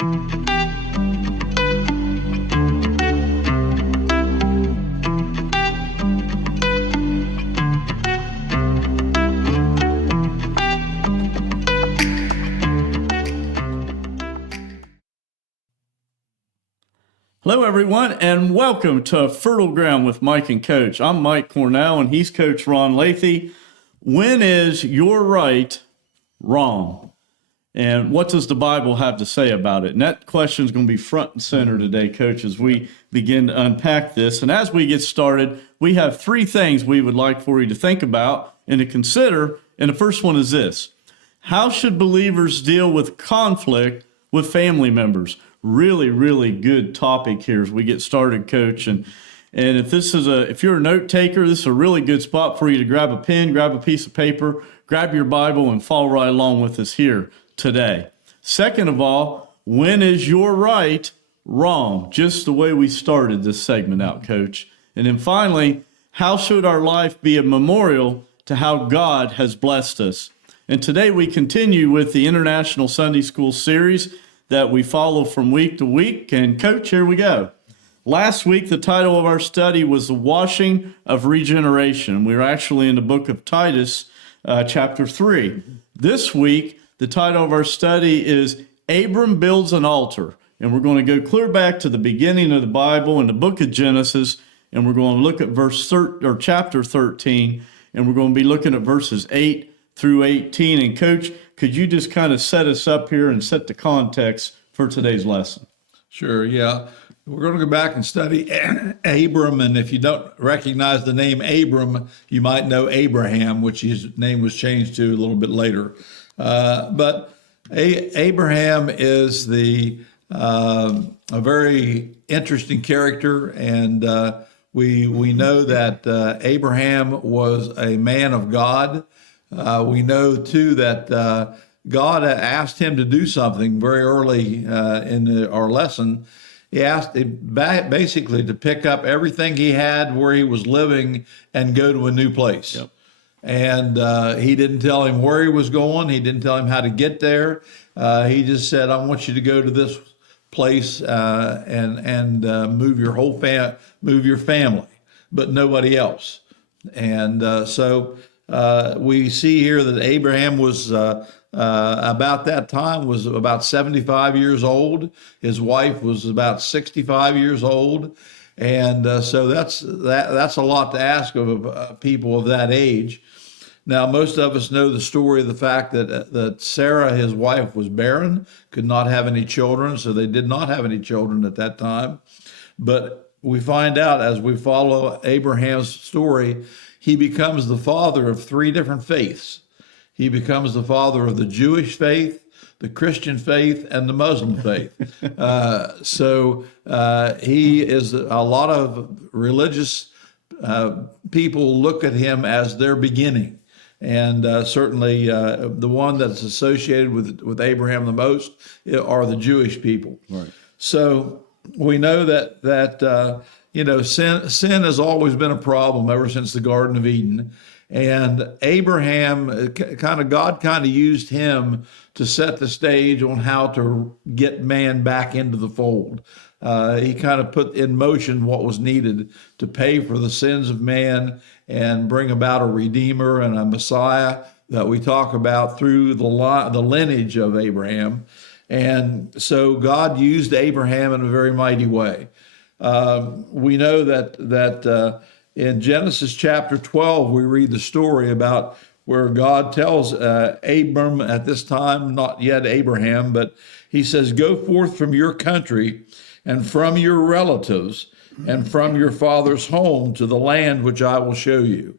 Hello, everyone, and welcome to Fertile Ground with Mike and Coach. I'm Mike Cornell, and he's Coach Ron Lathey. When is your right wrong? And what does the Bible have to say about it? And that question is going to be front and center today, Coach, as we begin to unpack this. And as we get started, we have three things we would like for you to think about and to consider. And the first one is this: how should believers deal with conflict with family members? Really good topic here as we get started, Coach. And if you're a note taker, this is a really good spot for you to grab a pen, grab a piece of paper, grab your Bible, and follow right along with us here today. Second of all, when is your right wrong? Just the way we started this segment out, Coach. And then finally, how should our life be a memorial to how God has blessed us? And today we continue with the International Sunday School series that we follow from week to week. And Coach, here we go. Last week, the title of our study was The Washing of Regeneration. We were actually in the book of Titus, chapter 3. This week, the title of our study is Abram Builds an Altar. And we're going to go clear back to the beginning of the Bible in the book of Genesis, and we're going to look at chapter 13, and we're going to be looking at verses 8 through 18. And Coach, could you just kind of set us up here and set the context for today's lesson? Sure, yeah. We're going to go back and study Abram, and if you don't recognize the name Abram, you might know Abraham, which his name was changed to a little bit later. But Abraham is a very interesting character, and we know that Abraham was a man of God. We know, too, that God asked him to do something very early in our lesson. He asked him basically to pick up everything he had where he was living and go to a new place. Yep. And he didn't tell him where he was going. He didn't tell him how to get there. He just said, I want you to go to this place and move your whole move your family, but nobody else. And so we see here that Abraham was about that time was about 75 years old. His wife was about 65 years old. And so that's a lot to ask of people of that age. Now, most of us know the story of the fact that Sarah, his wife, was barren, could not have any children, so they did not have any children at that time. But we find out as we follow Abraham's story, he becomes the father of three different faiths. He becomes the father of the Jewish faith, the Christian faith, and the Muslim faith. So he is a lot of religious people look at him as their beginning. And certainly the one that's associated with Abraham the most are the Jewish people. Right. So we know that sin has always been a problem ever since the Garden of Eden. And Abraham, God kind of used him to set the stage on how to get man back into the fold. He kind of put in motion what was needed to pay for the sins of man and bring about a Redeemer and a Messiah that we talk about through the lineage of Abraham. And so God used Abraham in a very mighty way. We know that in Genesis chapter 12, we read the story about where God tells Abram at this time, not yet Abraham, but he says, go forth from your country and from your relatives and from your father's home to the land which I will show you.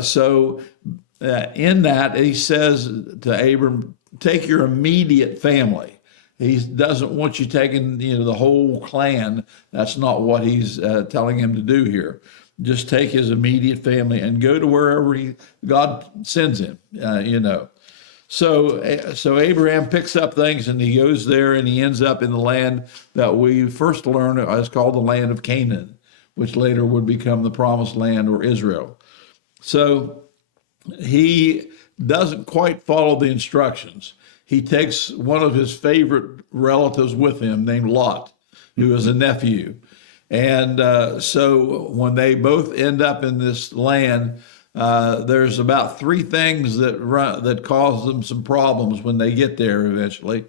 So in that, he says to Abram, take your immediate family. He doesn't want you taking the whole clan. That's not what he's telling him to do here. Just take his immediate family and go to wherever God sends him, So Abraham picks up things and he goes there and he ends up in the land that we first learn is called the land of Canaan, which later would become the promised land or Israel. So he doesn't quite follow the instructions. he takes one of his favorite relatives with him named Lot, who is a nephew. And so when they both end up in this land, there's about three things that cause them some problems when they get there eventually.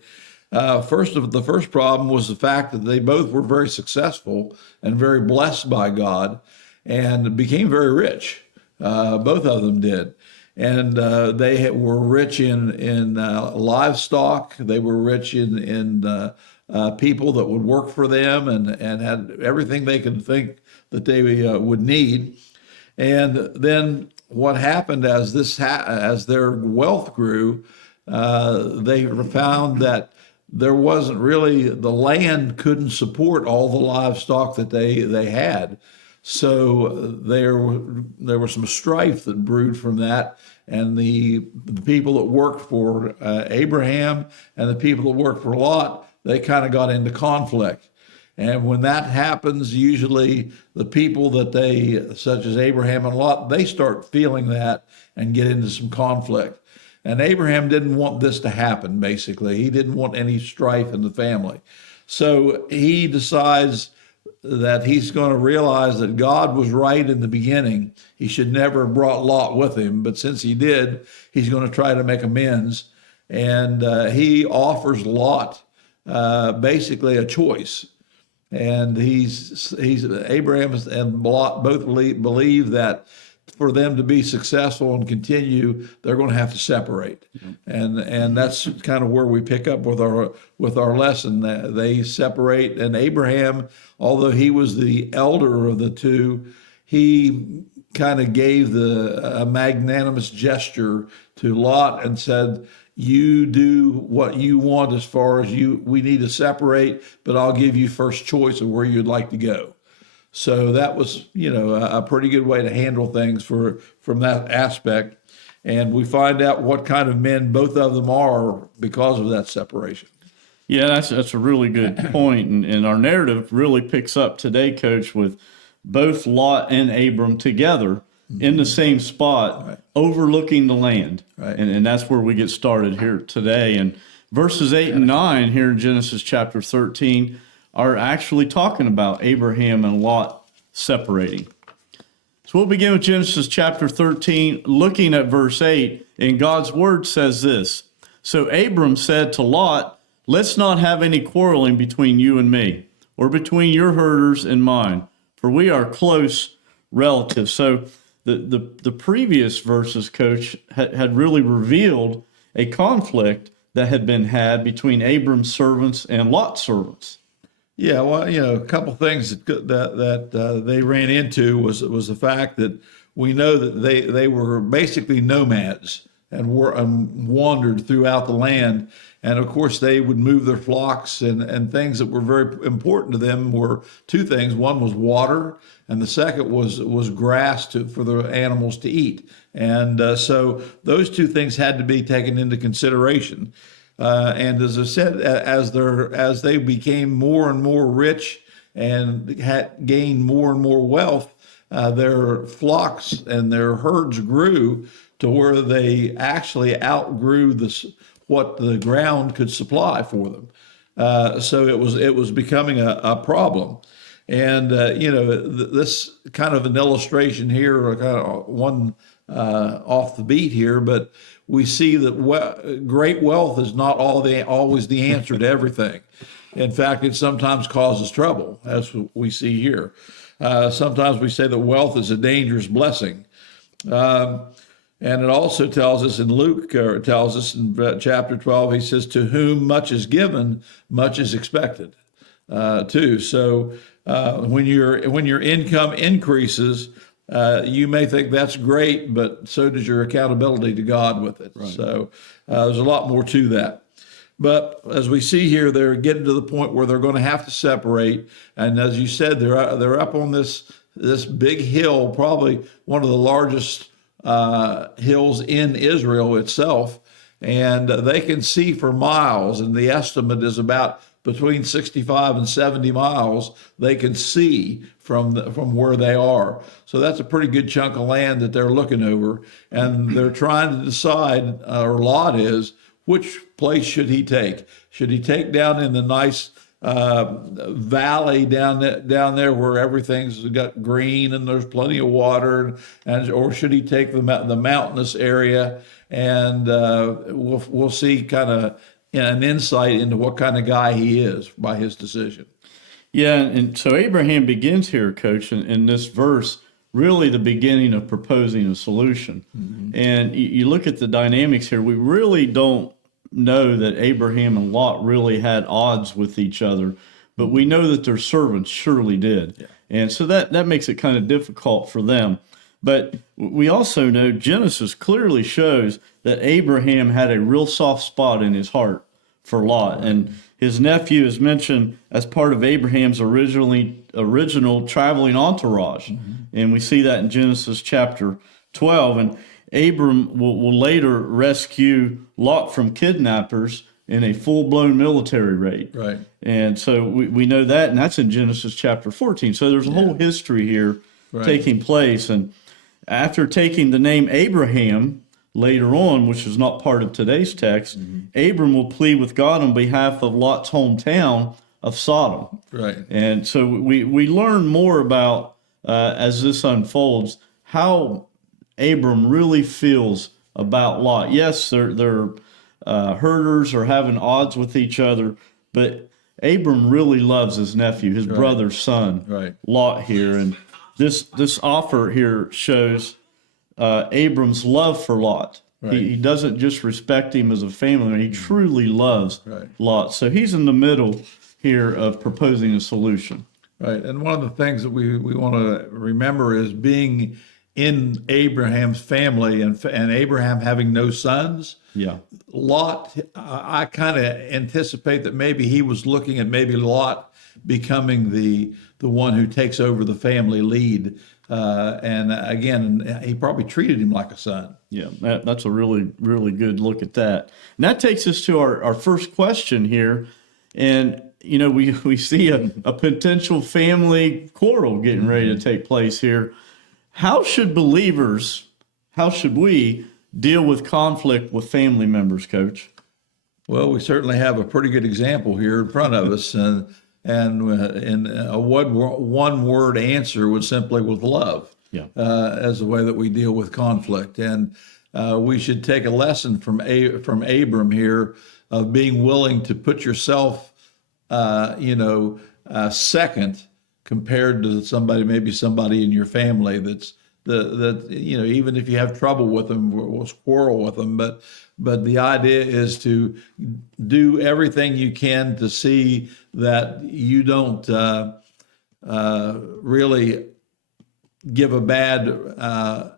The first problem was the fact that they both were very successful and very blessed by God and became very rich. Both of them did. And they were rich in livestock. They were rich in people that would work for them and had everything they could think that they would need. And then what happened as their wealth grew, they found that there wasn't really, the land couldn't support all the livestock that they had. So there was some strife that brewed from that, and the people that worked for Abraham and the people that worked for Lot, they kind of got into conflict. And when that happens, usually the people such as Abraham and Lot, they start feeling that and get into some conflict. And Abraham didn't want this to happen, basically. He didn't want any strife in the family. So he decides that he's going to realize that God was right in the beginning. He should never have brought Lot with him, but since he did, he's going to try to make amends. And he offers Lot basically a choice. And Abraham and Lot both believe that for them to be successful and continue, they're going to have to separate. And that's kind of where we pick up with our lesson. They separate, and Abraham, although he was the elder of the two, he kind of gave a magnanimous gesture to Lot and said, you do what you want as far as we need to separate, but I'll give you first choice of where you'd like to go. So that was, a pretty good way to handle things from that aspect. And we find out what kind of men both of them are because of that separation. Yeah, that's a really good point. And our narrative really picks up today, Coach, with both Lot and Abram together in the same spot, right, overlooking the land. Right. And that's where we get started here today. And verses 8 and 9 here in Genesis chapter 13 are actually talking about Abraham and Lot separating. So we'll begin with Genesis chapter 13, looking at verse 8, and God's word says this: So Abram said to Lot, let's not have any quarreling between you and me, or between your herders and mine, for we are close relatives. So the previous verses, Coach, had really revealed a conflict that had been had between Abram's servants and Lot's servants. Yeah, well, a couple things that they ran into was the fact that we know that they were basically nomads and wandered throughout the land. And of course, they would move their flocks, and things that were very important to them were two things. One was water, and the second was grass for the animals to eat. And so those two things had to be taken into consideration. And as I said, as they became more and more rich and had gained more and more wealth, their flocks and their herds grew to where they actually outgrew what the ground could supply for them. So it was becoming a problem. And this kind of an illustration here, kind of one off the beat here, but we see that great wealth is not always the answer to everything. In fact, it sometimes causes trouble, as we see here. Sometimes we say that wealth is a dangerous blessing. And it also tells us in Luke, tells us in chapter 12, he says, to whom much is given, much is expected, too. So when your income increases, you may think that's great, but so does your accountability to God with it. Right. So there's a lot more to that. But as we see here, they're getting to the point where they're going to have to separate. And as you said, they're up on this big hill, probably one of the largest hills in Israel itself. And they can see for miles, and the estimate is about between 65 and 70 miles, they can see from where they are. So that's a pretty good chunk of land that they're looking over. And they're trying to decide, or Lot is, which place should he take? Should he take down in the nice valley down there where everything's got green and there's plenty of water, or should he take the mountainous area? And we'll see kind of an insight into what kind of guy he is by his decision. Yeah, and so Abraham begins here, Coach, in this verse, really the beginning of proposing a solution. Mm-hmm. And you look at the dynamics here, we really don't know that Abraham and Lot really had odds with each other, but we know that their servants surely did. Yeah. And so that makes it kind of difficult for them. But we also know Genesis clearly shows that Abraham had a real soft spot in his heart for Lot. And his nephew is mentioned as part of Abraham's original traveling entourage. Mm-hmm. And we see that in Genesis chapter 12. And Abram will later rescue Lot from kidnappers in a full-blown military raid. Right. And so we know that, and that's in Genesis chapter 14. So there's a whole history here taking place. And after taking the name Abraham later on, which is not part of today's text, Abram will plead with God on behalf of Lot's hometown of Sodom. Right. And so we learn more about, as this unfolds, how Abram really feels about Lot. Yes, they're herders or having odds with each other, but Abram really loves his nephew, his brother's son, Lot here. And this offer here shows Abram's love for Lot. Right. He doesn't just respect him as a family, he truly loves Lot. So he's in the middle here of proposing a solution. Right. And one of the things that we want to remember is being in Abraham's family and Abraham having no sons. Yeah. Lot, I kind of anticipate that maybe he was looking at maybe Lot becoming the one who takes over the family lead. And again, he probably treated him like a son. Yeah, that's a really, really good look at that. And that takes us to our first question here. And, you know, we see a potential family quarrel getting ready to take place here. How should we deal with conflict with family members, Coach? Well, we certainly have a pretty good example here in front of us. And a one-word answer would simply with love, as the way that we deal with conflict. And we should take a lesson from Abram here of being willing to put yourself, second compared to somebody in your family that even if you have trouble with them, we'll quarrel with them, but the idea is to do everything you can to see that you don't really give a bad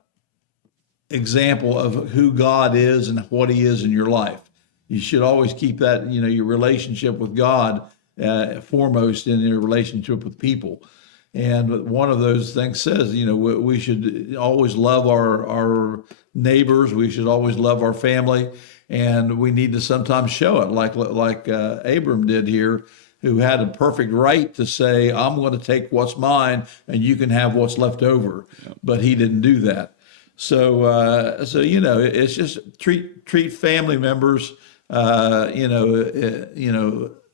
example of who God is and what He is in your life. You should always keep that, your relationship with God foremost in your relationship with people. And one of those things says, we should always love our neighbors. We should always love our family. And we need to sometimes show it like Abram did here, who had a perfect right to say, I'm going to take what's mine and you can have what's left over. Yep. But he didn't do that. So it's just treat family members,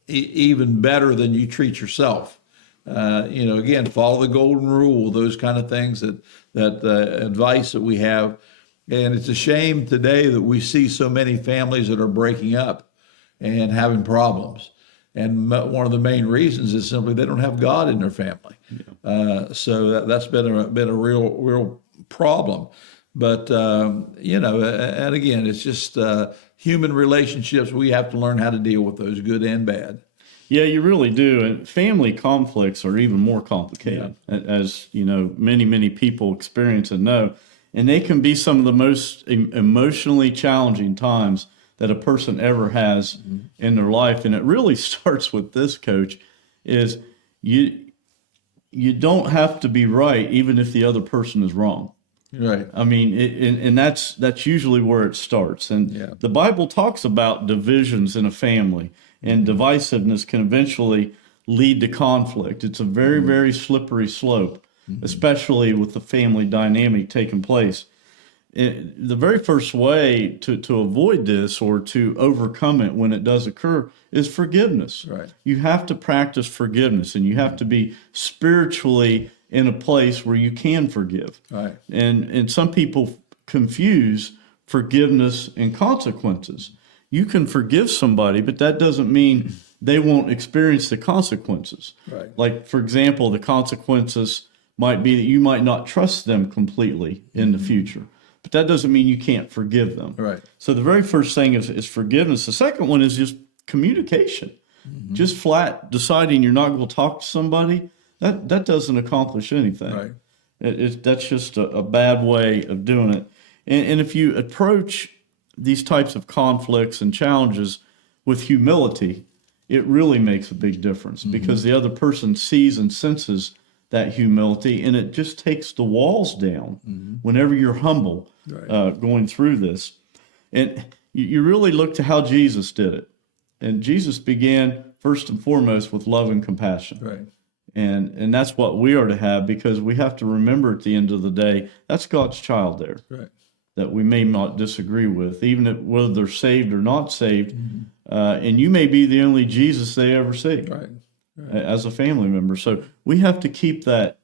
even better than you treat yourself. Again, follow the golden rule, those kind of things that advice that we have. And it's a shame today that we see so many families that are breaking up and having problems. And one of the main reasons is simply they don't have God in their family. Yeah. So that's been a real problem. But, and again, it's just human relationships. We have to learn how to deal with those, good and bad. Yeah, you really do. And family conflicts are even more complicated, as many, many people experience and know. And they can be some of the most emotionally challenging times that a person ever has in their life. And it really starts with this, Coach, is you don't have to be right even if the other person is wrong. Right. I mean, and that's usually where it starts. And the Bible talks about divisions in a family, and divisiveness can eventually lead to conflict. It's a very, very slippery slope, especially with the family dynamic taking place. the very first way to avoid this or to overcome it when it does occur is forgiveness. Right. You have to practice forgiveness, and you have to be spiritually in a place where you can forgive. Right. And some people confuse forgiveness and consequences. You can forgive somebody, but that doesn't mean they won't experience the consequences. Right. Like, for example, the consequences might be that you might not trust them completely in the future. But that doesn't mean you can't forgive them. Right. So the very first thing is forgiveness. The second one is just communication. Just flat deciding you're not going to talk to somebody, that doesn't accomplish anything. Right. That's just a bad way of doing it. And if you approach these types of conflicts and challenges with humility, it really makes a big difference because the other person sees and senses that humility, and it just takes the walls down whenever you're humble going through this. And you really look to how Jesus did it. And Jesus began first and foremost with love and compassion. Right. And that's what we are to have, because we have to remember at the end of the day, that's God's child there Right. that we may not disagree with, even if, whether they're saved or not saved. And you may be the only Jesus they ever see. Right. As a family member. So we have to keep that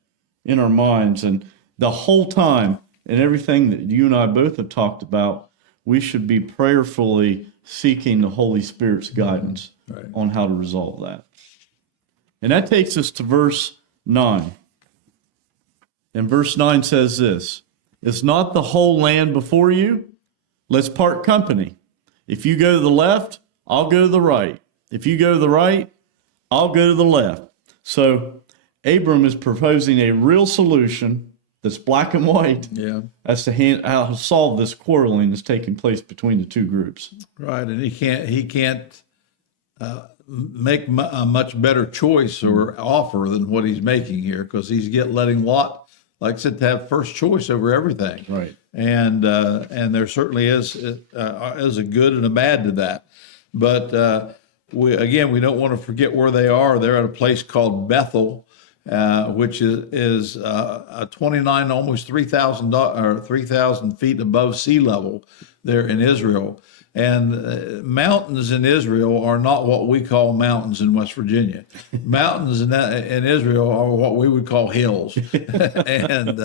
in our minds. And the whole time, and everything that you and I both have talked about, we should be prayerfully seeking the Holy Spirit's guidance on how to resolve that. And that takes us to verse 9. And verse 9 says this: "Is not the whole land before you? Let's part company. If you go to the left, I'll go to the right. If you go to the right, I'll go to the left." So Abram is proposing a real solution that's black and white as to how to solve this quarreling that's taking place between the two groups. Right, and he can't make a much better choice or offer than what he's making here, because he's letting Lot, like I said, to have first choice over everything. Right. And there certainly is a good and a bad to that, but we don't want to forget where they are. They're at a place called Bethel, which is 29, almost 3,000 feet above sea level there in Israel. And mountains in Israel are not what we call mountains in West Virginia. Mountains in Israel are what we would call hills. And,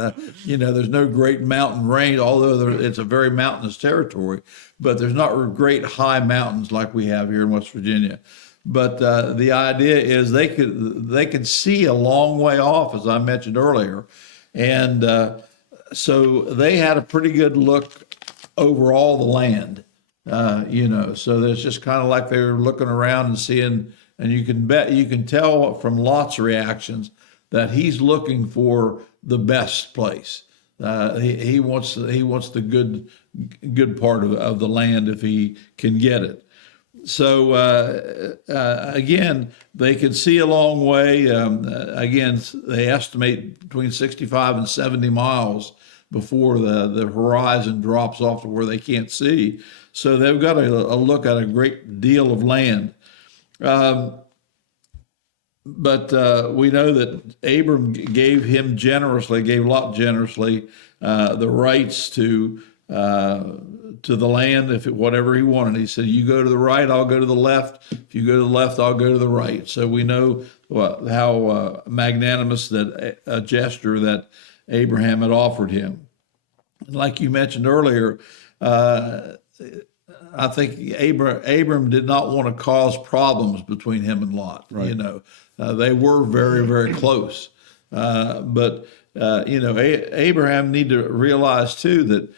there's no great mountain range, although it's a very mountainous territory, but there's not great high mountains like we have here in West Virginia. But the idea is they could see a long way off, as I mentioned earlier. And so they had a pretty good look over all the land. So there's just kind of like they were looking around and seeing, and you can tell from Lot's reactions that he's looking for the best place. He wants the good part of the land if he can get it. So again, they can see a long way. Again, they estimate between 65 and 70 miles before the horizon drops off to where they can't see. So they've got a look at a great deal of land. But we know that Abram gave Lot generously the rights to the land, whatever he wanted. He said, "You go to the right, I'll go to the left. If you go to the left, I'll go to the right." So we know how magnanimous that a gesture that Abraham had offered him. Like you mentioned earlier, I think Abram did not want to cause problems between him and Lot. Right. They were very, very close. But Abraham needed to realize too that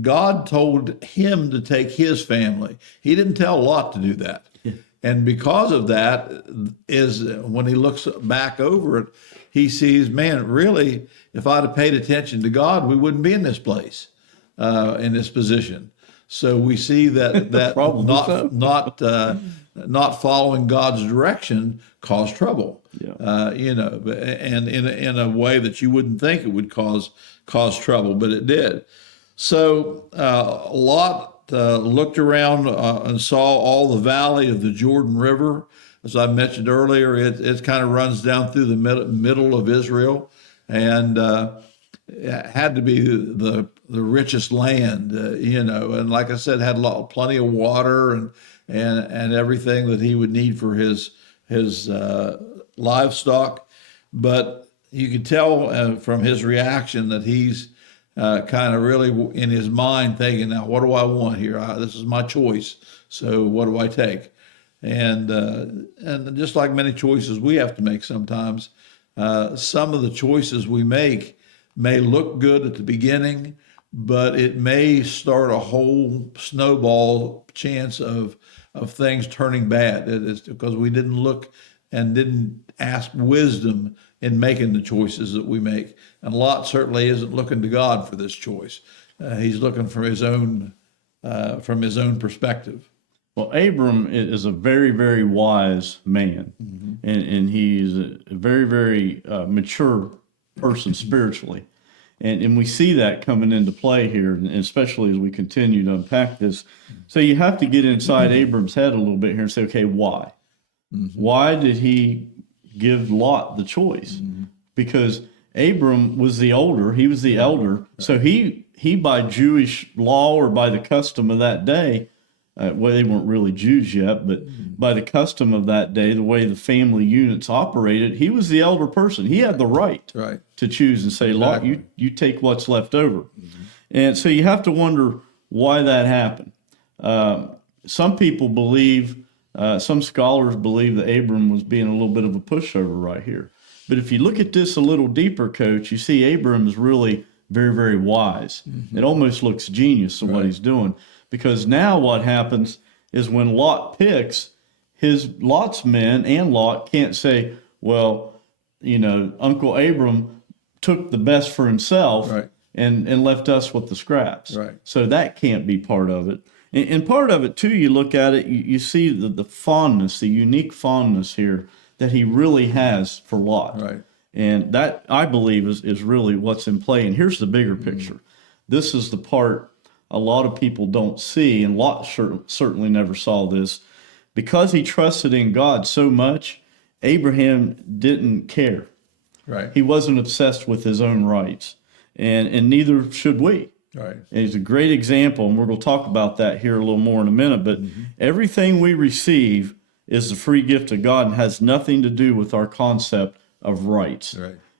God told him to take his family. He didn't tell Lot to do that. Yeah. And because of that, is when he looks back over it, he sees, man, really, if I'd have paid attention to God, we wouldn't be in this place, in this position. So we see that not following God's direction caused trouble. Yeah. And in a way that you wouldn't think it would cause trouble, but it did. So Lot looked around and saw all the valley of the Jordan River. As I mentioned earlier, it kind of runs down through the middle of Israel, and had to be the richest land, and like I said, had plenty of water and everything that he would need for his livestock. But you could tell from his reaction that he's kind of really in his mind thinking, now what do I want here? This is my choice. So what do I take? And just like many choices we have to make sometimes, some of the choices we make may look good at the beginning, but it may start a whole snowball chance of things turning bad. It's because we didn't look and didn't ask wisdom in making the choices that we make. And Lot certainly isn't looking to God for this choice. He's looking from his own perspective. Well, Abram is a very, very wise man, and he's a very, very mature person spiritually. And we see that coming into play here, and especially as we continue to unpack this. So you have to get inside Abram's head a little bit here and say, okay, why? Why did he give Lot the choice? Because Abram was the older, he was the elder, so he by Jewish law or by the custom of that day, well, they weren't really Jews yet, but by the custom of that day, the way the family units operated, he was the elder person. He had the right to choose and say, Lot, you take what's left over. And so you have to wonder why that happened. Some people believe, some scholars believe that Abram was being a little bit of a pushover right here. But if you look at this a little deeper, Coach, you see Abram is really very, very wise. It almost looks genius of what he's doing. Because now what happens is when Lot picks, Lot's men and Lot can't say, well, Uncle Abram took the best for himself and left us with the scraps. So that can't be part of it. And part of it, too, you look at it, you see the fondness, the unique fondness here that he really has for Lot. And that, I believe, is really what's in play. And here's the bigger picture. This is the part a lot of people don't see, and Lot certainly never saw this. Because he trusted in God so much, Abraham didn't care. He wasn't obsessed with his own rights, and neither should we. And it's a great example, and we're going to talk about that here a little more in a minute, but everything we receive is the free gift of God and has nothing to do with our concept of rights.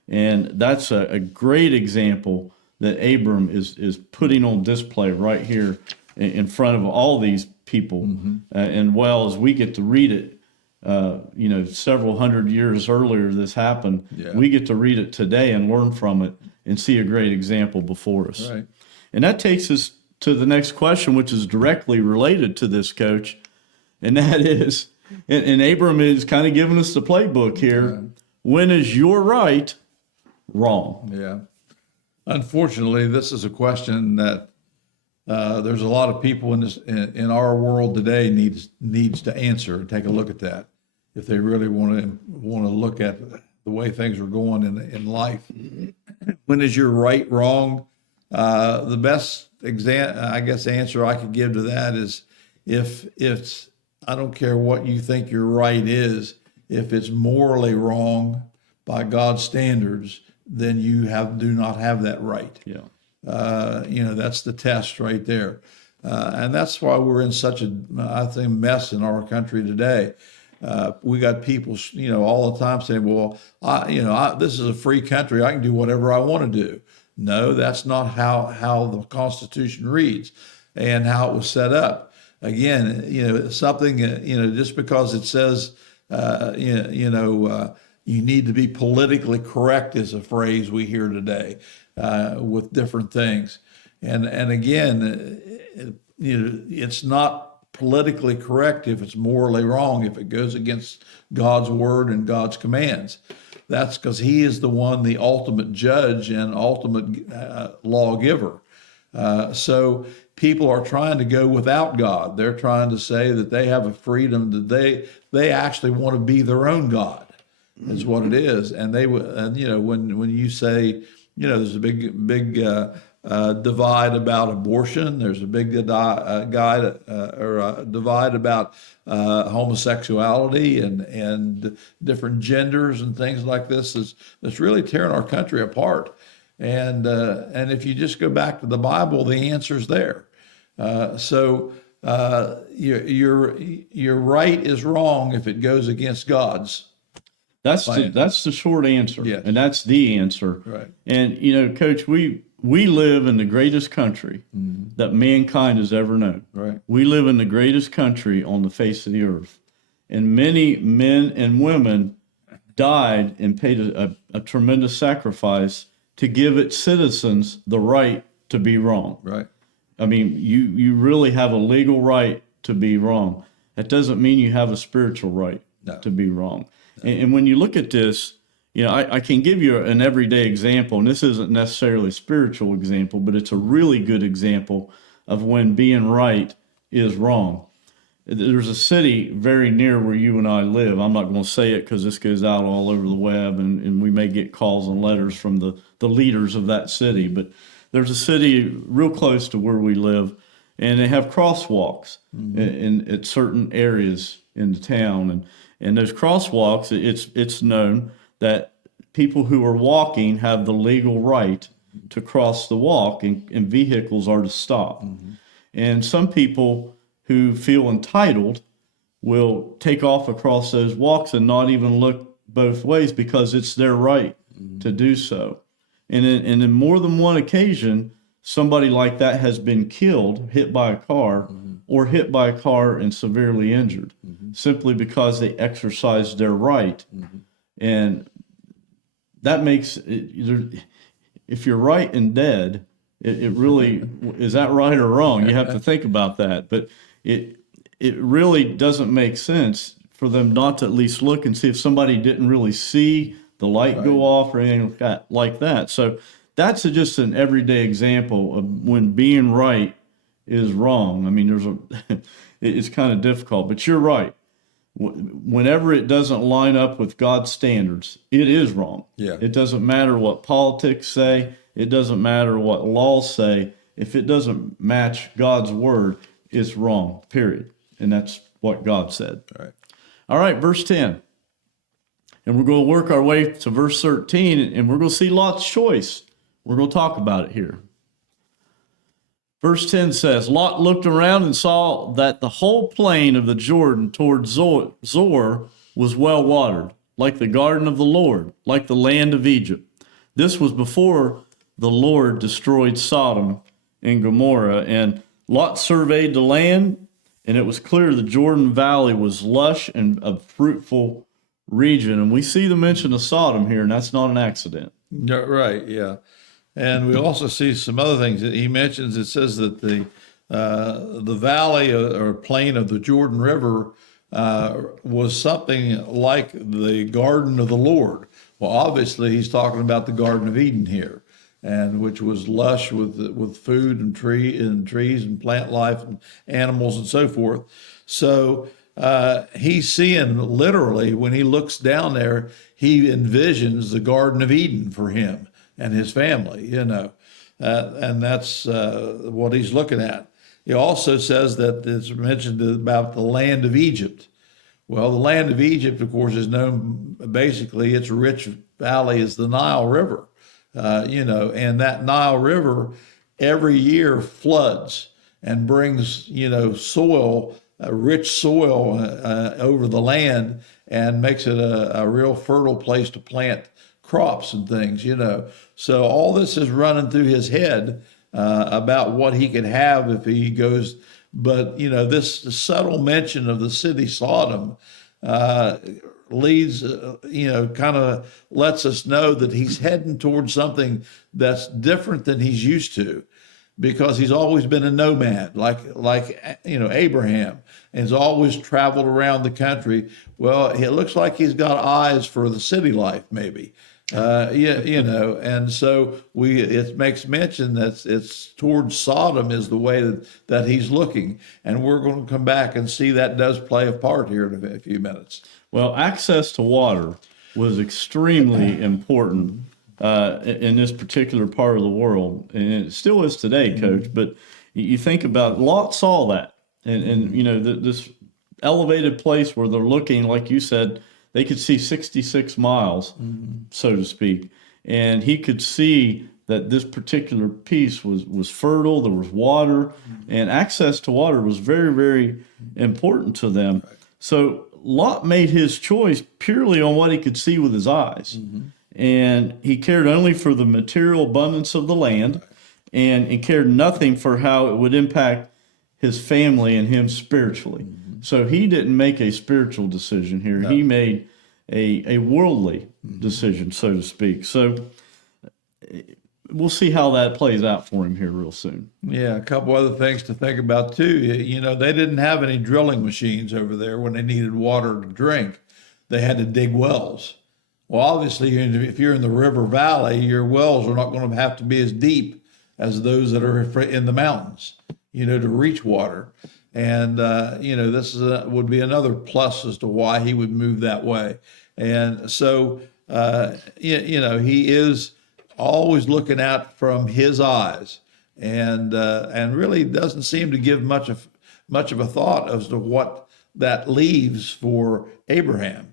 And that's a great example that Abram is putting on display right here in front of all these people. And well, as we get to read it, several hundred years earlier this happened, we get to read it today and learn from it and see a great example before us. And that takes us to the next question, which is directly related to this, Coach. And that is, and Abram is kind of giving us the playbook here. When is your right wrong? Unfortunately, this is a question that there's a lot of people in our world today needs to answer and take a look at that if they really want to look at the way things are going in life. When is your right wrong? The best answer I could give to that is if it's, I don't care what you think your right is, if it's morally wrong by God's standards, then you do not have that right. That's the test right there. And that's why we're in such a, I think, mess in our country today. We got people, all the time saying, well, this is a free country. I can do whatever I want to do. No, that's not how the Constitution reads and how it was set up. Again, something, just because it says, you need to be politically correct is a phrase we hear today with different things. And again, it's not politically correct if it's morally wrong, if it goes against God's word and God's commands. That's because he is the one, the ultimate judge and ultimate lawgiver. So people are trying to go without God. They're trying to say that they have a freedom that they actually want to be their own God. Is what it is. And when you say, there's a big divide about abortion. There's a big divide about homosexuality and different genders and things like this. That's really tearing our country apart. And if you just go back to the Bible, the answer's there. Your right is wrong if it goes against God's. That's the short answer, Yes. and that's the answer. Right. And Coach, we live in the greatest country that mankind has ever known. Right. We live in the greatest country on the face of the earth, and many men and women died and paid a tremendous sacrifice to give its citizens the right to be wrong. Right. I mean, you really have a legal right to be wrong. That doesn't mean you have a spiritual right to be wrong. No. And when you look at this, I can give you an everyday example, and this isn't necessarily a spiritual example, but it's a really good example of when being right is wrong. There's a city very near where you and I live. I'm not going to say it because this goes out all over the web, and we may get calls and letters from the leaders of that city. But there's a city real close to where we live, and they have crosswalks at certain areas in the town. And those crosswalks, it's known that people who are walking have the legal right to cross the walk, and vehicles are to stop. And some people who feel entitled will take off across those walks and not even look both ways because it's their right to do so. And in more than one occasion, somebody like that has been killed, hit by a car, or hit by a car and severely injured, simply because they exercised their right. And that makes it, if you're right and dead, it really, is that right or wrong? You have to think about that. But it really doesn't make sense for them not to at least look and see if somebody didn't really see the light go off or anything like that. So that's just an everyday example of when being right is wrong. I mean, it's kind of difficult, but you're right. Whenever it doesn't line up with God's standards, it is wrong. Yeah. It doesn't matter what politics say. It doesn't matter what laws say. If it doesn't match God's word, it's wrong, period. And that's what God said. All right, verse 10. And we're going to work our way to verse 13, and we're going to see Lot's choice. We're going to talk about it here. Verse 10 says, Lot looked around and saw that the whole plain of the Jordan toward Zoar was well watered, like the garden of the Lord, like the land of Egypt. This was before the Lord destroyed Sodom and Gomorrah. And Lot surveyed the land, and it was clear the Jordan Valley was lush and a fruitful region. And we see the mention of Sodom here, and that's not an accident. Right, yeah. And we also see some other things that he mentions. It says that the valley or plain of the Jordan River was something like the garden of the Lord. Well, obviously, he's talking about the Garden of Eden here, and which was lush with food and trees and plant life and animals and so forth. So he's seeing literally, when he looks down there, he envisions the Garden of Eden for him and his family, and that's what he's looking at. He also says that it's mentioned about the land of Egypt. Well, the land of Egypt, of course, is known, basically, its rich valley is the Nile River, and that Nile River every year floods and brings, soil, rich soil over the land and makes it a real fertile place to plant crops and things, So all this is running through his head about what he could have if he goes. But, this subtle mention of the city Sodom leads, kind of lets us know that he's heading towards something that's different than he's used to, because he's always been a nomad, like Abraham, and he's always traveled around the country. Well, it looks like he's got eyes for the city life, maybe. And so it makes mention that it's towards Sodom is the way that he's looking, and we're going to come back and see that does play a part here in a few minutes. Well, access to water was extremely important in this particular part of the world, and it still is today, Coach. But you think about Lot saw that, and this elevated place where they're looking, like you said. They could see 66 miles, so to speak, and he could see that this particular piece was fertile. There was water, and access to water was very, very important to them. So Lot made his choice purely on what he could see with his eyes. And he cared only for the material abundance of the land, and he cared nothing for how it would impact his family and him spiritually. So he didn't make a spiritual decision here. No. He made a worldly decision, so to speak. So we'll see how that plays out for him here real soon. Yeah, a couple other things to think about too. You know, they didn't have any drilling machines over there when they needed water to drink. They had to dig wells. Well, obviously, if you're in the river valley, your wells are not going to have to be as deep as those that are in the mountains, you know, to reach water. And, you know, this would be another plus as to why he would move that way. And so, you know, he is always looking out from his eyes, and really doesn't seem to give much of a thought as to what that leaves for Abraham.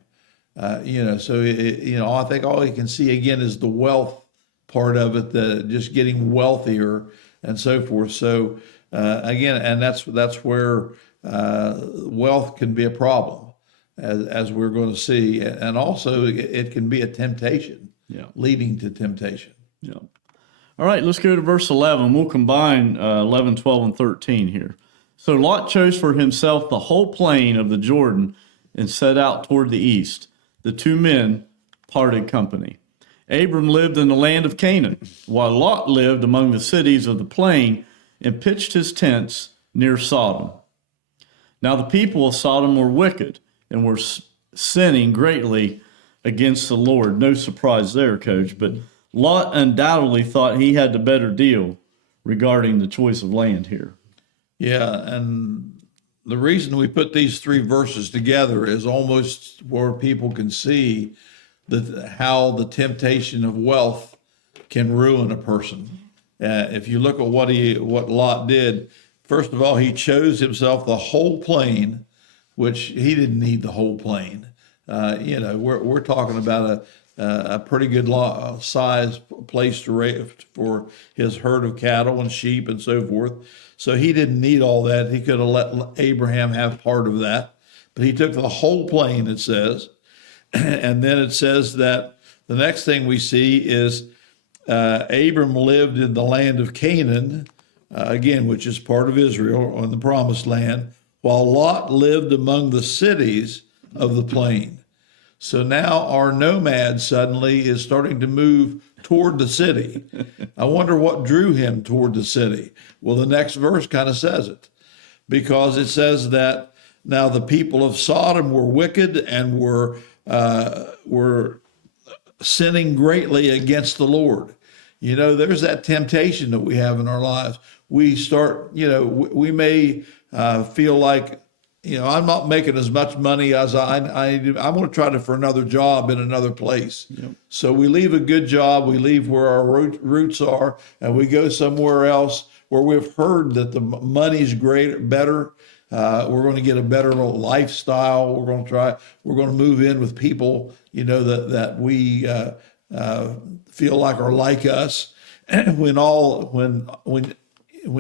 You know, so you know, I think all he can see again is the wealth part of it, the just getting wealthier and so forth. So again, and that's where wealth can be a problem, as we're going to see, and also it can be a temptation. Yeah. Leading to temptation. Yeah. All right, let's go to verse 11. We'll combine 11, 12, and 13 here. So Lot chose for himself the whole plain of the Jordan and set out toward the east. The two men parted company. Abram lived in the land of Canaan, while Lot lived among the cities of the plain and pitched his tents near Sodom. Now the people of Sodom were wicked and were sinning greatly against the Lord. No surprise there, Coach, but Lot undoubtedly thought he had the better deal regarding the choice of land here. Yeah, and the reason we put these three verses together is almost where people can see how the temptation of wealth can ruin a person. If you look at what Lot did, first of all, he chose himself the whole plain, which he didn't need the whole plain. You know, we're talking about a pretty good size place to raise for his herd of cattle and sheep and so forth. So he didn't need all that. He could have let Abraham have part of that, but he took the whole plain, it says. And then it says that the next thing we see is Abram lived in the land of Canaan, again, which is part of Israel, on the promised land, while Lot lived among the cities of the plain. So now our nomad suddenly is starting to move toward the city. I wonder what drew him toward the city. Well, the next verse kind of says it, because it says that now the people of Sodom were wicked and were sinning greatly against the Lord. You know, there's that temptation that we have in our lives. We start, you know, we may feel like, you know, I'm not making as much money as I'm going to try for another job in another place. Yep. So we leave a good job, we leave where our roots are, and we go somewhere else where we've heard that the money's better. We're going to get a better lifestyle. We're going to move in with people, you know, that we feel like are like us. And when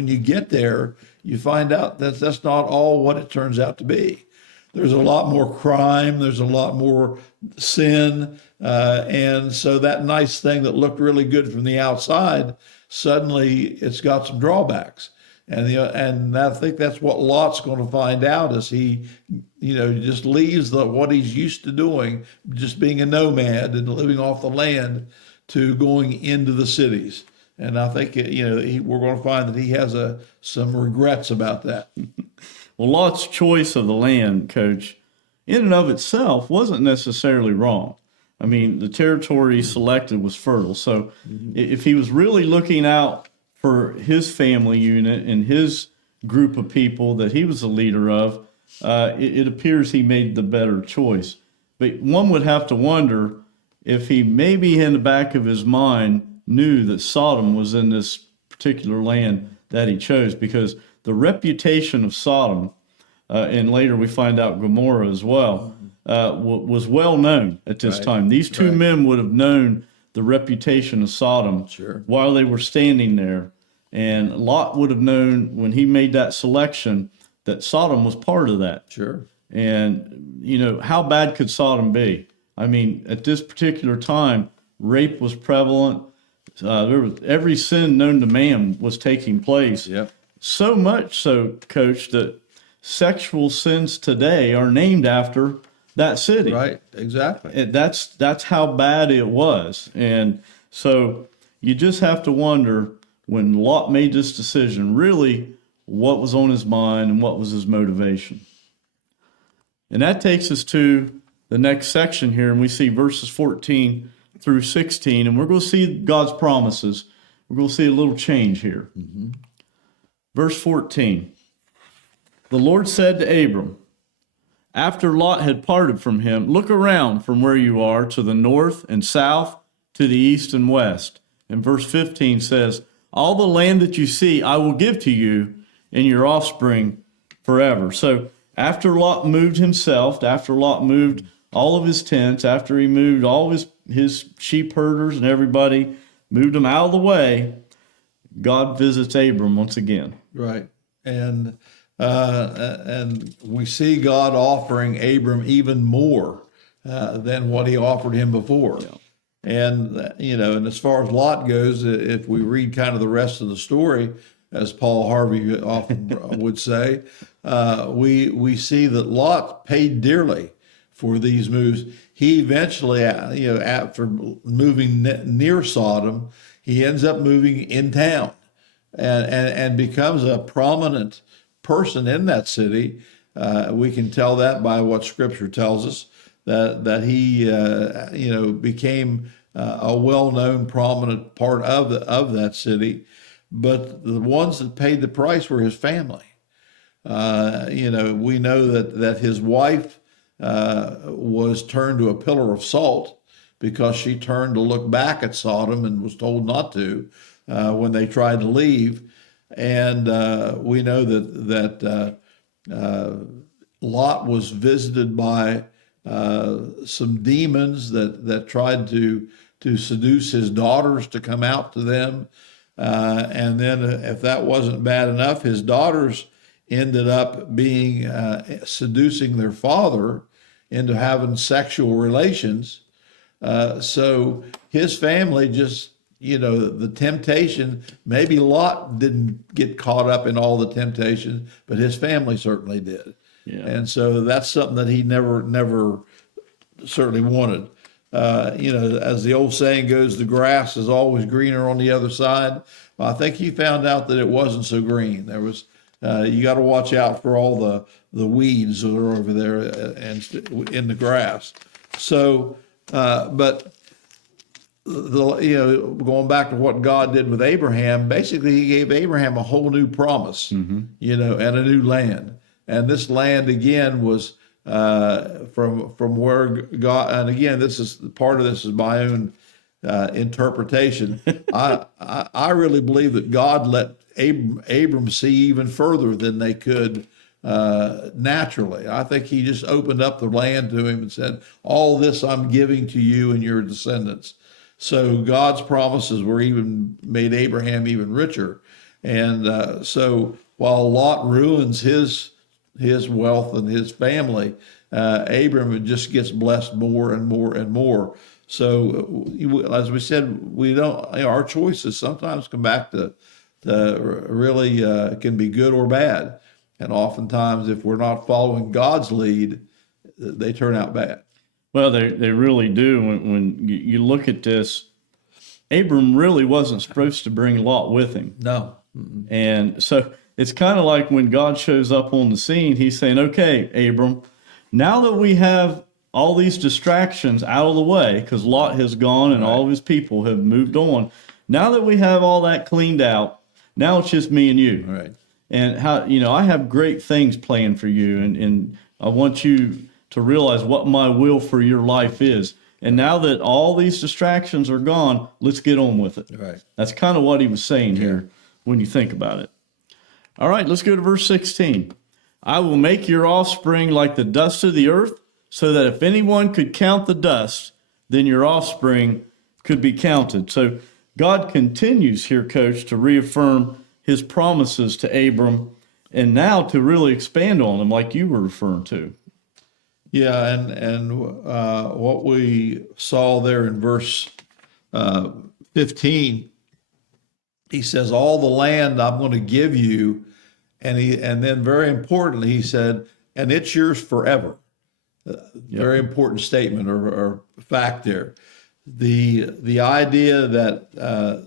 you get there, you find out that that's not all what it turns out to be. There's a lot more crime. There's a lot more sin. And so that nice thing that looked really good from the outside, suddenly it's got some drawbacks. And I think that's what Lot's going to find out as he, you know, just leaves what he's used to doing, just being a nomad and living off the land, to going into the cities. And I think, you know, we're going to find that he has some regrets about that. Well, Lot's choice of the land, Coach, in and of itself wasn't necessarily wrong. I mean, the territory he selected was fertile. So if he was really looking out for his family unit and his group of people that he was the leader of, it appears he made the better choice. But one would have to wonder if he maybe in the back of his mind knew that Sodom was in this particular land that he chose, because the reputation of Sodom, and later we find out Gomorrah as well, was well known at this time. These two men would have known the reputation of Sodom Sure. while they were standing there. And Lot would have known when he made that selection that Sodom was part of that. Sure. And, you know, how bad could Sodom be? I mean, at this particular time, rape was prevalent. There was every sin known to man was taking place. Yep. So much so, Coach, that sexual sins today are named after that city. Right. Exactly. And that's how bad it was. And so you just have to wonder, when Lot made this decision, really what was on his mind and what was his motivation. And that takes us to the next section here, and we see verses 14 through 16, and we're going to see God's promises. We're going to see a little change here. Mm-hmm. Verse 14, the Lord said to Abram, after Lot had parted from him, look around from where you are to the north and south, to the east and west. And verse 15 says, all the land that you see I will give to you and your offspring forever. So after Lot moved himself, after Lot moved all of his tents, after he moved all of his sheep herders and everybody, moved them out of the way, God visits Abram once again. Right. And we see God offering Abram even more than what he offered him before. Yeah. And, you know, and as far as Lot goes, if we read kind of the rest of the story, as Paul Harvey often would say, we see that Lot paid dearly for these moves. He eventually, you know, after moving near Sodom, he ends up moving in town and becomes a prominent person in that city. We can tell that by what Scripture tells us, that he, you know, became a well-known, prominent part of that city. But the ones that paid the price were his family. You know, we know that his wife was turned to a pillar of salt because she turned to look back at Sodom and was told not to when they tried to leave. And we know that Lot was visited by some demons that tried to seduce his daughters to come out to them. And then if that wasn't bad enough, his daughters ended up being seducing their father into having sexual relations. So his family just, you know, the temptation, maybe Lot didn't get caught up in all the temptations, but his family certainly did. Yeah. And so that's something that he never certainly wanted. You know, as the old saying goes, the grass is always greener on the other side. Well, I think he found out that it wasn't so green. There was, you got to watch out for all the weeds that are over there and in the grass. So, but you know, going back to what God did with Abraham, basically he gave Abraham a whole new promise, mm-hmm. you know, and a new land. And this land again was from where God, and again, this is part of this is my own interpretation. I really believe that God let Abram see even further than they could naturally. I think he just opened up the land to him and said, all this I'm giving to you and your descendants. So God's promises were even made Abraham even richer. And so while Lot ruins his wealth and his family, Abram just gets blessed more and more and more. So as we said, we don't, our choices sometimes come back to really can be good or bad. And oftentimes if we're not following God's lead, they turn out bad. Well, they really do. When you look at this, Abram really wasn't supposed to bring Lot with him. No. Mm-mm. And so it's kind of like when God shows up on the scene, he's saying, okay, Abram, now that we have all these distractions out of the way, because Lot has gone and all of his people have moved on, now that we have all that cleaned out, now it's just me and you. Right. And how, you know, I have great things planned for you, and I want you to realize what my will for your life is. And now that all these distractions are gone, let's get on with it. Right. That's kind of what he was saying here when you think about it. All right, let's go to verse 16. I will make your offspring like the dust of the earth, so that if anyone could count the dust, then your offspring could be counted. So God continues here, Coach, to reaffirm his promises to Abram and now to really expand on them like you were referring to. Yeah, and what we saw there in verse 15, he says, all the land I'm going to give you, and then very importantly, he said, and it's yours forever. Very important statement or fact there. The idea that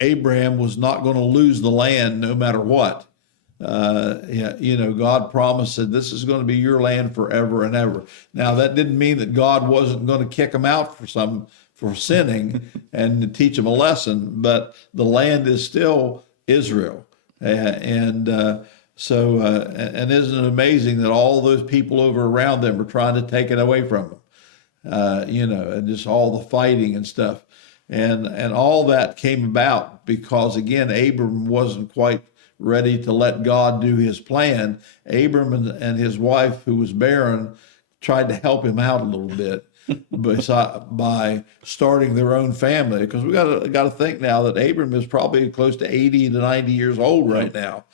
Abraham was not going to lose the land no matter what. God promised that this is going to be your land forever and ever. Now, that didn't mean that God wasn't going to kick him out for sinning and to teach him a lesson, but the land is still Israel. And isn't it amazing that all those people over around them are trying to take it away from them? And just all the fighting and stuff. And all that came about because, again, Abram wasn't quite ready to let God do his plan. Abram and his wife, who was barren, tried to help him out a little bit by starting their own family. Because we got to think now that Abram is probably close to 80 to 90 years old right now,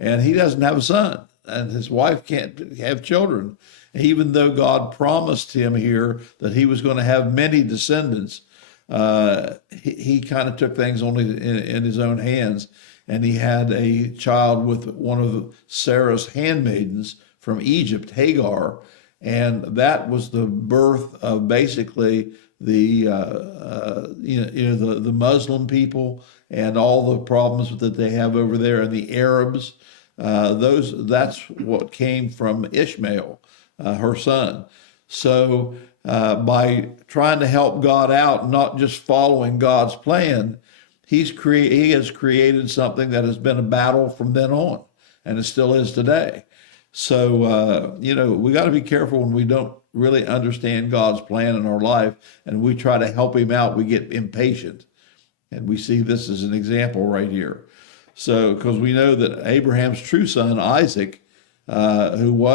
and he doesn't have a son, and his wife can't have children. Even though God promised him here that he was going to have many descendants, he kind of took things only in his own hands. And he had a child with one of Sarah's handmaidens from Egypt, Hagar, and that was the birth of basically the Muslim people and all the problems that they have over there, and the Arabs. That's what came from Ishmael, her son. So by trying to help God out, not just following God's plan, he has created something that has been a battle from then on, and it still is today. So, we got to be careful when we don't really understand God's plan in our life and we try to help him out, we get impatient. And we see this as an example right here. So, because we know that Abraham's true son, Isaac, who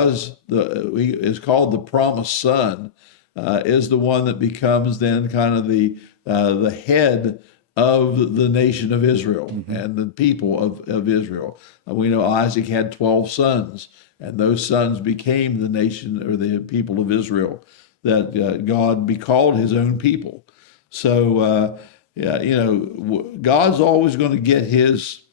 is called the promised son, is the one that becomes then kind of the head of the nation of Israel and the people of Israel. We know Isaac had 12 sons, and those sons became the nation or the people of Israel that God called his own people. So, God's always going to get his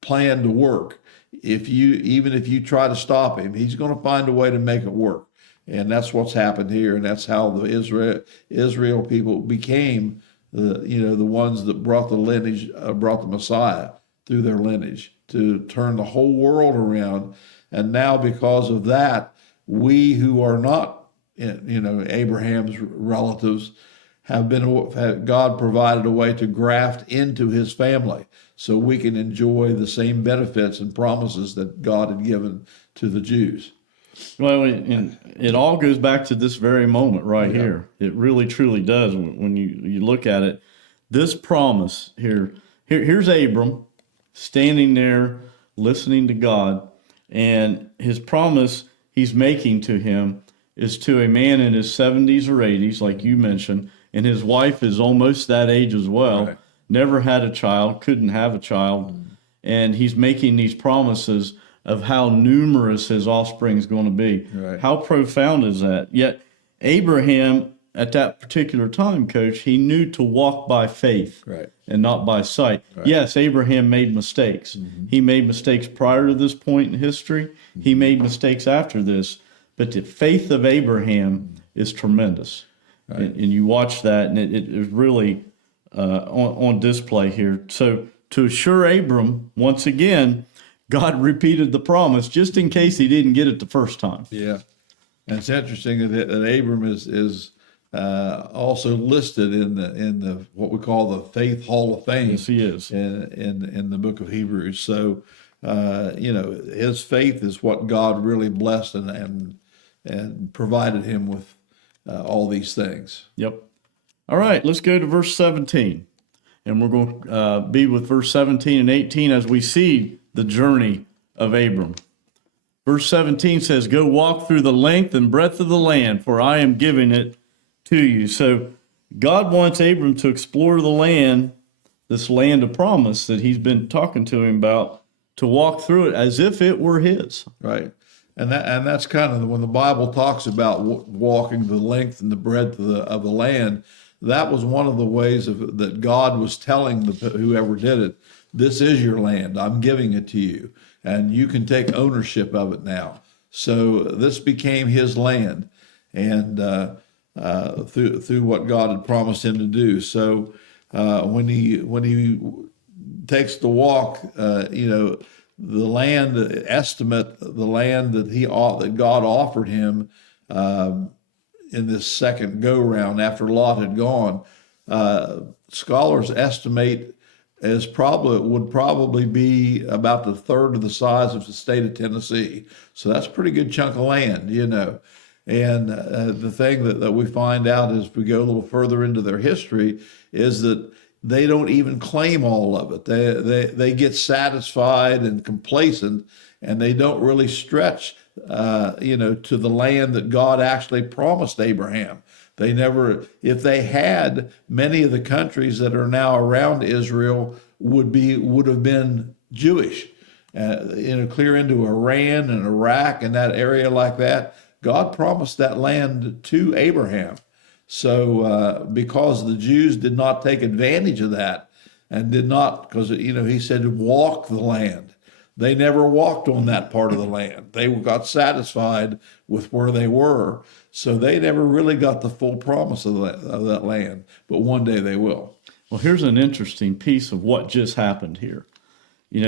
plan to work. Even if you try to stop him, he's going to find a way to make it work. And that's what's happened here, and that's how the Israel people became the ones that brought the Messiah through their lineage to turn the whole world around. And now, because of that, we who are not, Abraham's relatives, God provided a way to graft into his family so we can enjoy the same benefits and promises that God had given to the Jews. Well, and it all goes back to this very moment right here. It really, truly does. When you look at it, this promise here's Abram standing there listening to God, and his promise he's making to him is to a man in his 70s or 80s, like you mentioned, and his wife is almost that age as well. Right. Never had a child, couldn't have a child, and he's making these promises of how numerous his offspring is going to be. Right. How profound is that? Yet Abraham, at that particular time, Coach, he knew to walk by faith and not by sight. Right. Yes, Abraham made mistakes. He made mistakes prior to this point in history. He made mistakes after this. But the faith of Abraham is tremendous. Right. And you watch that, and it is really on display here. So to assure Abram, once again, God repeated the promise just in case he didn't get it the first time. Yeah. And it's interesting that Abram is also listed in the what we call the Faith Hall of Fame. Yes, he is. In the book of Hebrews. So, his faith is what God really blessed and provided him with all these things. Yep. All right, let's go to verse 17. And we're going to be with verse 17 and 18 as we see the journey of Abram. Verse 17 says, "Go walk through the length and breadth of the land, for I am giving it to you." So God wants Abram to explore the land, this land of promise that he's been talking to him about, to walk through it as if it were his. Right. And that's kind of when the Bible talks about walking the length and the breadth of the land. That was one of the ways that God was telling whoever did it, this is your land. I'm giving it to you, and you can take ownership of it now. So this became his land, and through what God had promised him to do. So when he takes the walk, the land that God offered him in this second go round after Lot had gone, scholars estimate would probably be about the third of the size of the state of Tennessee. So that's a pretty good chunk of land, And the thing that we find out as we go a little further into their history is that they don't even claim all of it. They get satisfied and complacent, and they don't really stretch, to the land that God actually promised Abraham. They never, if they had, many of the countries that are now around Israel would have been Jewish, clear into Iran and Iraq and that area like that. God promised that land to Abraham. So because the Jews did not take advantage of that and did not, because, he said, walk the land. They never walked on that part of the land. They got satisfied with where they were. So they never really got the full promise of that land. But one day they will. Well, here's an interesting piece of what just happened here.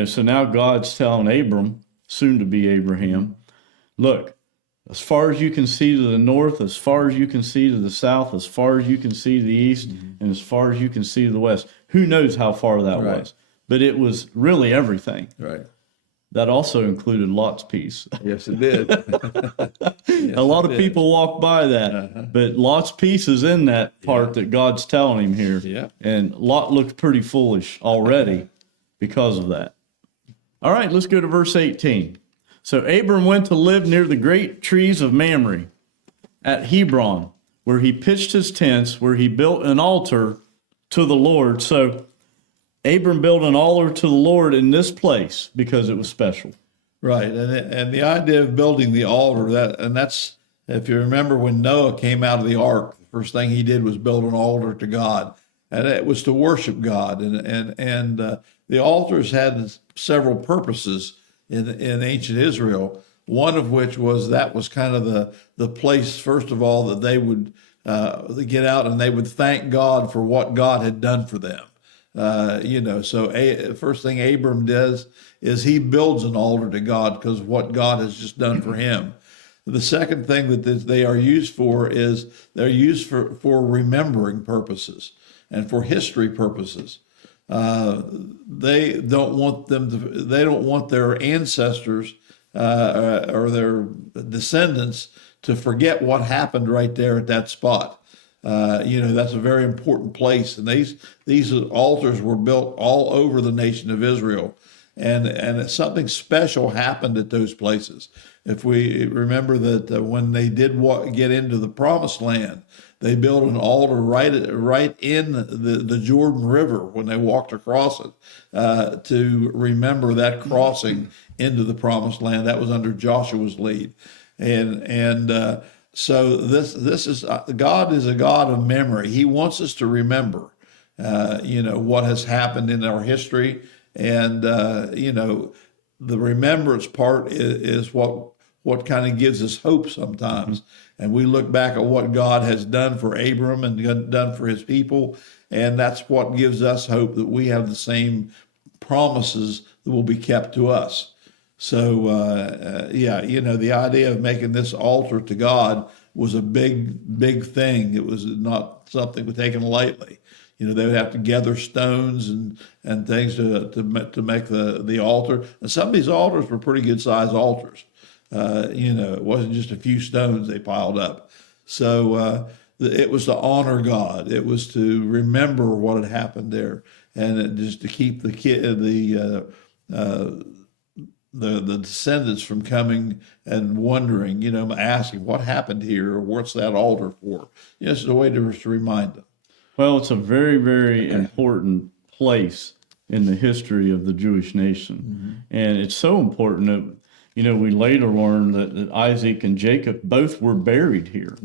So now God's telling Abram, soon to be Abraham, look, as far as you can see to the north, as far as you can see to the south, as far as you can see to the east, and as far as you can see to the west. Who knows how far that was? But it was really everything. Right. That also included Lot's piece. Yes, it did. A lot of people walk by that, but Lot's piece is in that part that God's telling him here. Yeah. And Lot looked pretty foolish already because of that. All right, let's go to verse 18. So Abram went to live near the great trees of Mamre at Hebron, where he pitched his tents, where he built an altar to the Lord. So Abram built an altar to the Lord in this place because it was special. Right, and the idea of building the altar, that's, if you remember when Noah came out of the ark, the first thing he did was build an altar to God, and it was to worship God. And the altars had several purposes in ancient Israel. One of which was kind of the place, first of all, that they would get out and they would thank God for what God had done for them. So first thing Abram does is he builds an altar to God because what God has just done for him. The second thing that they are used for is they're used for remembering purposes and for history purposes. They don't want their ancestors or their descendants to forget what happened right there at that spot. That's a very important place. And these altars were built all over the nation of Israel. And something special happened at those places. If we remember that when they did get into the promised land, they built an altar right in the Jordan River when they walked across it to remember that crossing into the promised land. That was under Joshua's lead. So this is God is a God of memory. He wants us to remember, what has happened in our history, and the remembrance part is what kind of gives us hope sometimes. And we look back at what God has done for Abram and done for his people, and that's what gives us hope that we have the same promises that will be kept to us. So, the idea of making this altar to God was a big, big thing. It was not something taken lightly. They would have to gather stones and things to make the altar. And some of these altars were pretty good sized altars. It wasn't just a few stones they piled up. So it was to honor God. It was to remember what had happened there, and just to keep the descendants from coming and wondering, asking what happened here or what's that altar for. It's a way to remind them. Well, it's a very, very important place in the history of the Jewish nation. And it's so important that, we later learned that Isaac and Jacob both were buried here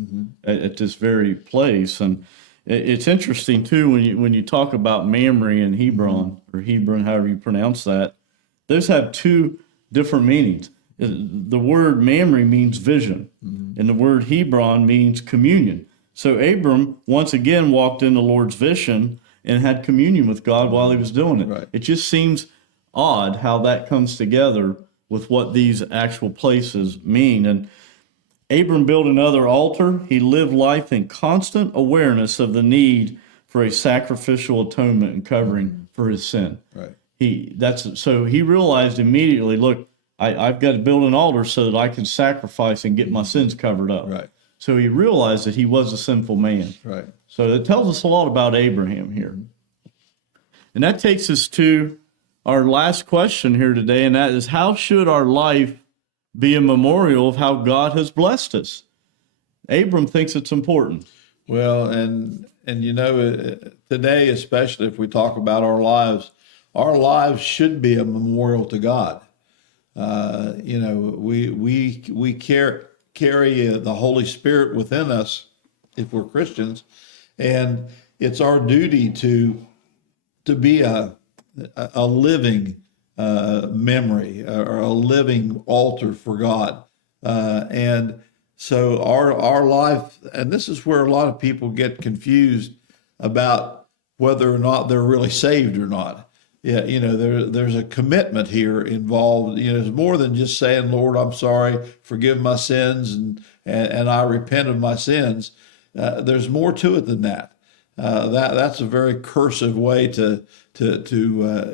at this very place. And it's interesting, too, when you talk about Mamre and Hebron, or Hebron, however you pronounce that, those have two different meanings. The word Mamre means vision, and the word Hebron means communion. So Abram, once again, walked in the Lord's vision and had communion with God while he was doing it. Right. It just seems odd how that comes together with what these actual places mean. And Abram built another altar. He lived life in constant awareness of the need for a sacrificial atonement and covering for his sin. Right. So he realized immediately, look, I've got to build an altar so that I can sacrifice and get my sins covered up. Right. So he realized that he was a sinful man. Right. So it tells us a lot about Abraham here. And that takes us to our last question here today, and that is, how should our life be a memorial of how God has blessed us? Abram thinks it's important. Well, and today, especially if we talk about our lives should be a memorial to God. We carry the Holy Spirit within us if we're Christians, and it's our duty to be a living memory or a living altar for God, and so our life, and this is where a lot of people get confused about whether or not they're really saved or not. Yeah, there's a commitment here involved. It's more than just saying, Lord, I'm sorry, forgive my sins, and I repent of my sins. There's more to it than that. That's a very cursive way to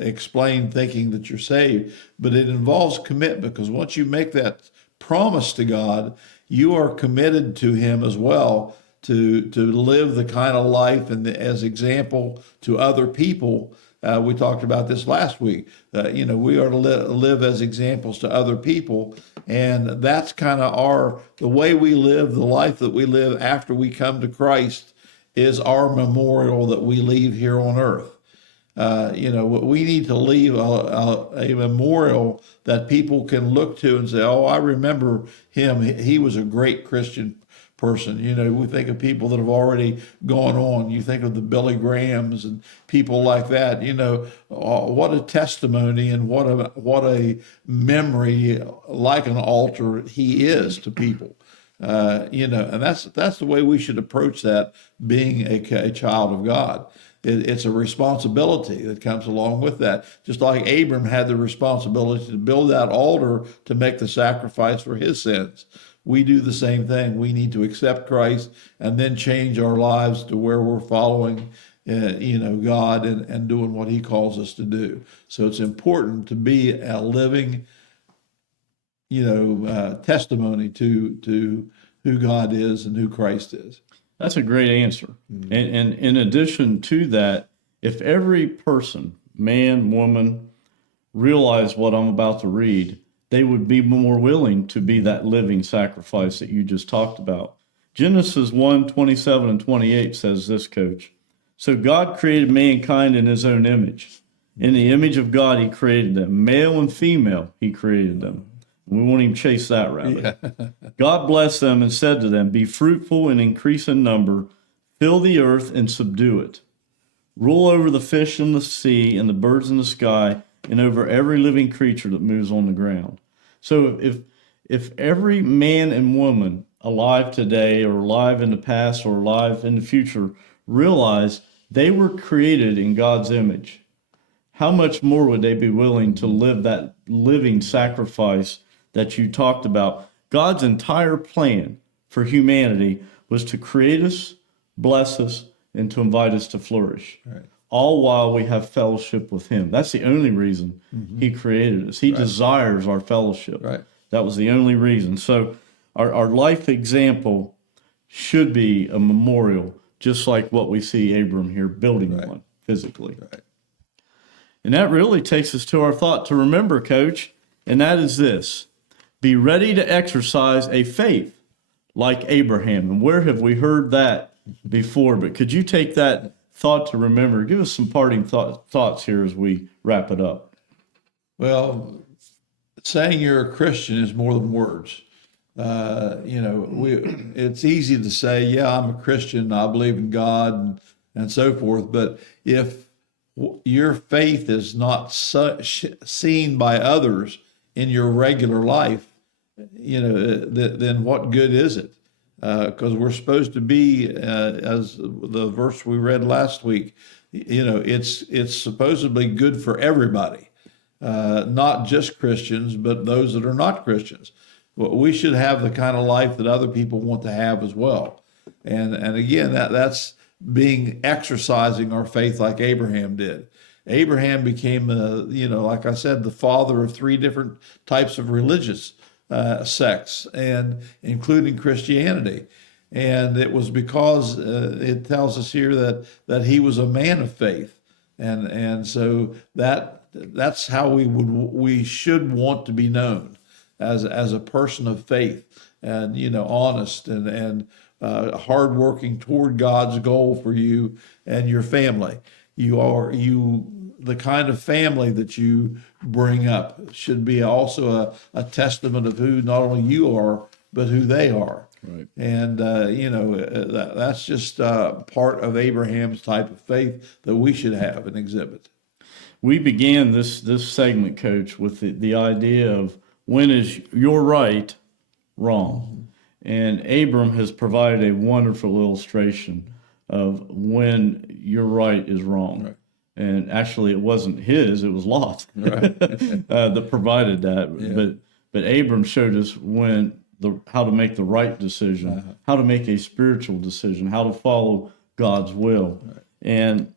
explain thinking that you're saved. But it involves commitment, because once you make that promise to God, you are committed to Him as well to live the kind of life and as example to other people. We talked about this last week. We are to live as examples to other people, and that's kind of the way we live, the life that we live after we come to Christ is our memorial that we leave here on earth. We need to leave a memorial that people can look to and say, "Oh, I remember him. He was a great Christian person." We think of people that have already gone on. You think of the Billy Grahams and people like that. What a testimony and what a memory, like an altar, he is to people. And that's the way we should approach that, being a child of God. It's a responsibility that comes along with that. Just like Abram had the responsibility to build that altar to make the sacrifice for his sins. We do the same thing. We need to accept Christ and then change our lives to where we're following, God and doing what He calls us to do. So it's important to be a living, testimony to who God is and who Christ is. That's a great answer. Mm-hmm. And in addition to that, if every person, man, woman, realize what I'm about to read, they would be more willing to be that living sacrifice that you just talked about. Genesis 1:27 and 28 says this, Coach. So God created mankind in His own image. In the image of God, He created them. Male and female, He created them. We won't even chase that rabbit. Yeah. God blessed them and said to them, be fruitful and increase in number, fill the earth and subdue it. Rule over the fish in the sea and the birds in the sky and over every living creature that moves on the ground. So if every man and woman alive today or alive in the past or alive in the future realize they were created in God's image, how much more would they be willing to live that living sacrifice that you talked about? God's entire plan for humanity was to create us, bless us, and to invite us to flourish. Right. All while we have fellowship with Him. That's the only reason He created us. He desires our fellowship. Right. That was the only reason. So our life example should be a memorial, just like what we see Abram here building one physically. Right. And that really takes us to our thought to remember, Coach, and that is this. Be ready to exercise a faith like Abraham. And where have we heard that before? But could you take that thought to remember. Give us some parting thoughts here as we wrap it up. Well, saying you're a Christian is more than words. It's easy to say, yeah, I'm a Christian, I believe in God and so forth. But if your faith is not seen by others in your regular life, then what good is it? Because we're supposed to be, as the verse we read last week, it's supposedly good for everybody, not just Christians, but those that are not Christians. Well, we should have the kind of life that other people want to have as well. And again, that's exercising our faith like Abraham did. Abraham became, like I said, the father of 3 different types of religious sects, and including Christianity. And it was because it tells us here that he was a man of faith, and so that's how we should want to be known, as a person of faith, and honest and hardworking toward God's goal for you and your family. The kind of family that you bring up should be also a testament of who not only you are, but who they are. Right. And, that's just part of Abraham's type of faith that we should have and exhibit. We began this segment, Coach, with the idea of when is your right wrong? And Abram has provided a wonderful illustration of when your right is wrong. Right. And actually, it wasn't his; it was Lot, right. That provided that. Yeah. But Abram showed us how to make the right decision, how to make a spiritual decision, how to follow God's will. Right. And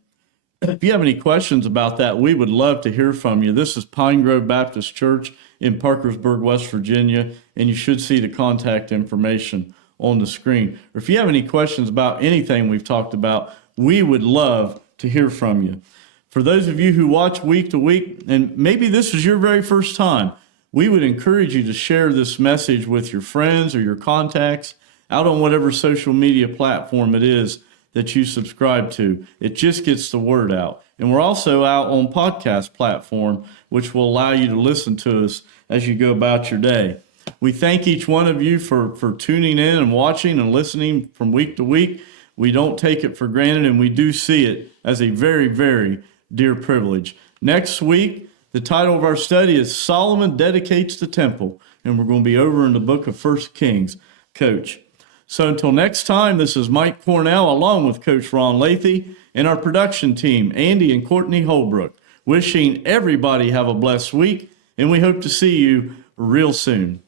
if you have any questions about that, we would love to hear from you. This is Pine Grove Baptist Church in Parkersburg, West Virginia, and you should see the contact information on the screen. Or if you have any questions about anything we've talked about, we would love to hear from you. For those of you who watch week to week, and maybe this is your very first time, we would encourage you to share this message with your friends or your contacts out on whatever social media platform it is that you subscribe to. It just gets the word out. And we're also out on podcast platform, which will allow you to listen to us as you go about your day. We thank each one of you for tuning in and watching and listening from week to week. We don't take it for granted, and we do see it as a very, very dear privilege. Next week, the title of our study is Solomon Dedicates the Temple, and we're going to be over in the book of 1 Kings. Coach. So until next time, this is Mike Cornell along with Coach Ron Lathey and our production team, Andy and Courtney Holbrook, wishing everybody have a blessed week, and we hope to see you real soon.